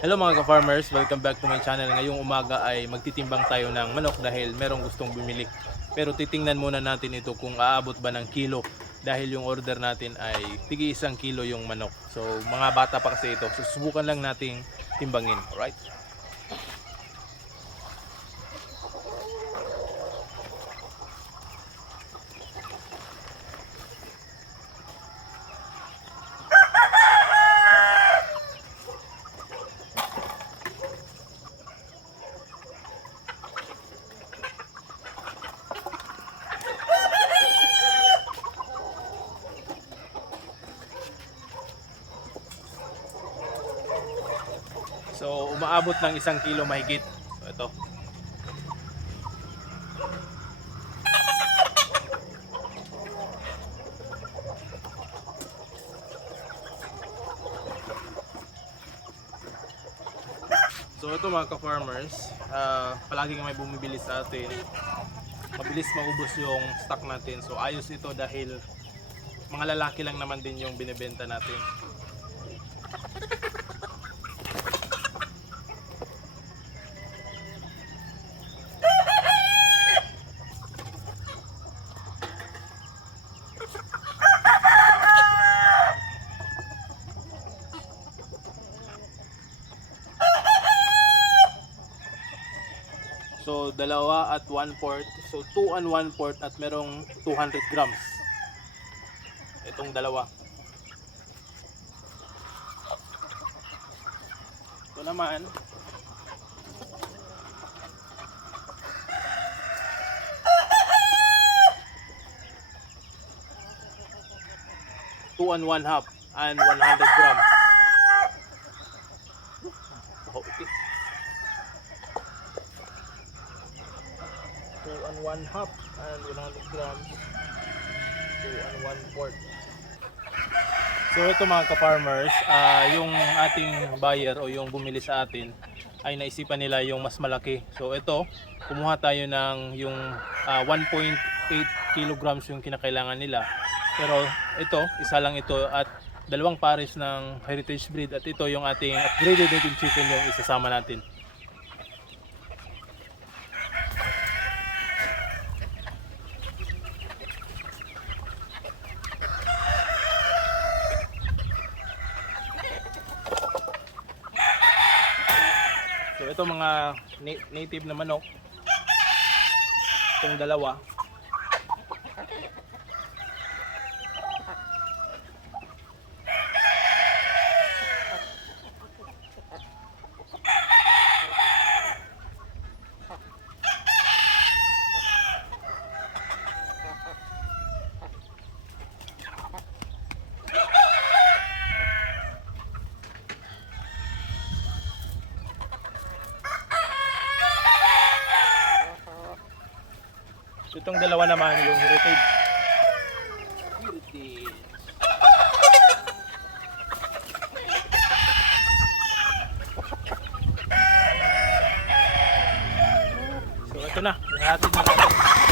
Hello mga ka-farmers, welcome back to my channel. Ngayong umaga ay magtitimbang tayo ng manok dahil merong gustong bumili. Pero titingnan muna natin ito kung aabot ba ng kilo dahil yung order natin ay tigi isang kilo yung manok. So mga bata pa kasi ito, susubukan lang nating timbangin. Alright? So umaabot ng isang kilo mahigit. So ito. So ito mga ka-farmers, ah, palaging may bumibili sa atin. Mabilis maubos yung stock natin. So ayos ito dahil mga lalaki lang naman din yung binebenta natin. So, dalawa at 1 port. So, 2 and 1 port at merong 200 grams. Itong dalawa. Ito naman. Two and one half and 100 grams. And one half and 100 grams two and one quart so ito mga ka-farmers ah, yung ating buyer o yung bumili sa atin ay naisipan nila yung mas malaki. So ito kumuha tayo ng yung ah, 1.8 kilograms yung kinakailangan nila. Pero ito isa lang ito at dalawang pares ng heritage breed at ito yung ating upgraded native chicken yung isasama natin ito mga na- native na manok. Itong dalawa. Itong dalawa naman yung heritage. So ito na, ihatid na natin.